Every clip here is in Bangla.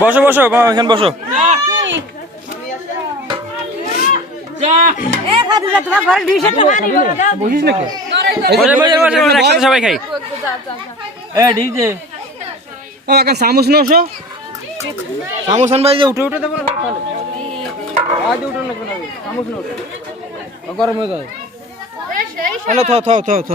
বসো বসো এখানে বসো। সবাই খাই। ও এখন সামুস নশো সামুসান ভাই যে উঠে উঠে দেবো না না না উঠে গরম হয়ে যায় হ্যালো থ থ থ থ।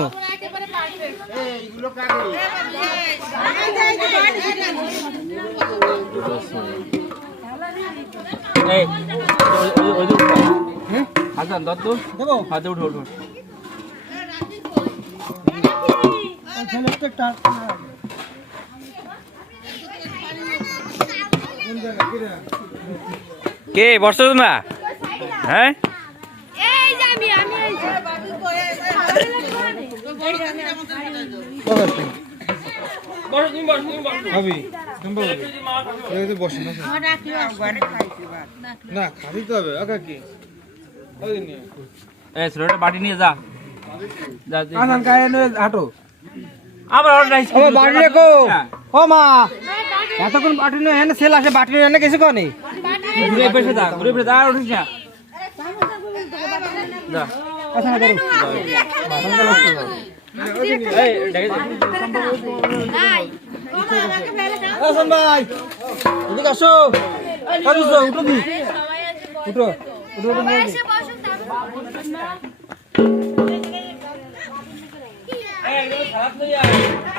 কে? বসছো তোমরা হ্যাঁ? এই যে আমি আমি এই যে। ভাবি তুমি এই তো বসে না না খাবি তো হবে কি? ওই নিয়ে এই ছোটটা বাটি নিয়ে যা। আনান গায়ে নিয়ে হাঁটো। আবার অর্ডার ও বাড়ি রেখো। ও মা এতক্ষণ বাটি নিয়ে এনে সেল আসে বাটি নিয়ে এনে গেছে কোনে? ঘুরে বসে যা ঘুরে যা আর উঠিস না। ভাই এদিকে আসো উঠো দি উঠো উঠো উঠো নিয়ে দি।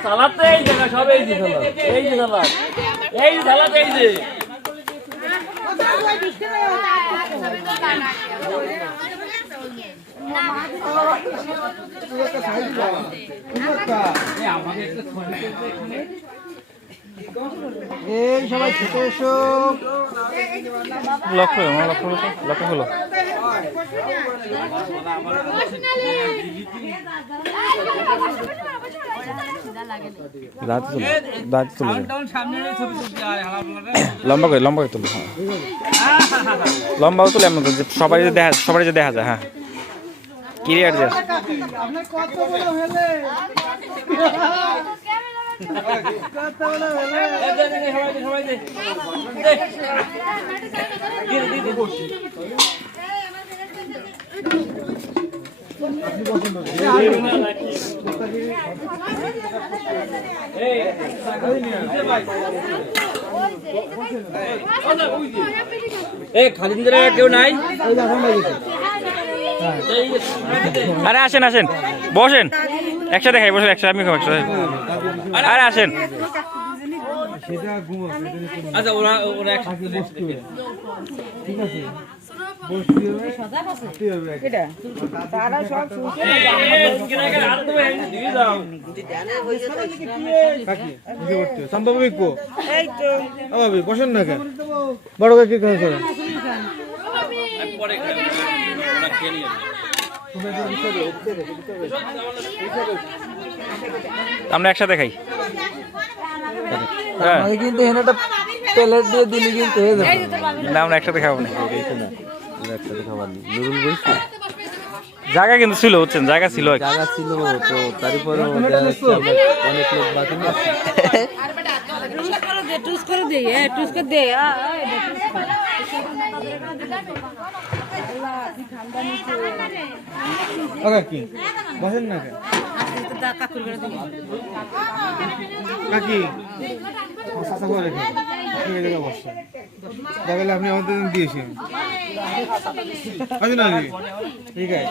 সালাদ তো এই জায়গা সব এই যে সালাদ এই যে এই যে এই যে এই সবাই খেতে লক্ষ্য আমার লক্ষ্য লক্ষ্য হলো দাঁড়াতে তুলো। লম্বা করে লম্বা করে তুলো হ্যাঁ। লম্বাও তুলে এমন সবাই যে দেখা সবাই যে দেখা যায় হ্যাঁ। ক্লিয়ার যে। আপনি কত কেউ নাই? আরে আসেন আসেন। বসেন। একসাথে খাই বসেন একসাথে আমি খাব একসাথে। আরে আসেন। আচ্ছা ওরা ওরা একসাথে ঠিক আছে। বসেন না কেন বড় কাকি কেন চলে আমরা একসাথে খাই। হ্যাঁ। কিন্তু এখানে একটা প্লেট দিয়ে দিলি কিন্তু না আমরা একসাথে খাব না। জায়গা কিন্তু ছিল বুঝছেন? জায়গা ছিল জায়গা ছিল তো তারপরে অনেক লোক বাকি কাকি বসেন না কাকি করে আপনি আমাদের দিয়েছেন। আছে না? ঠিক আছে।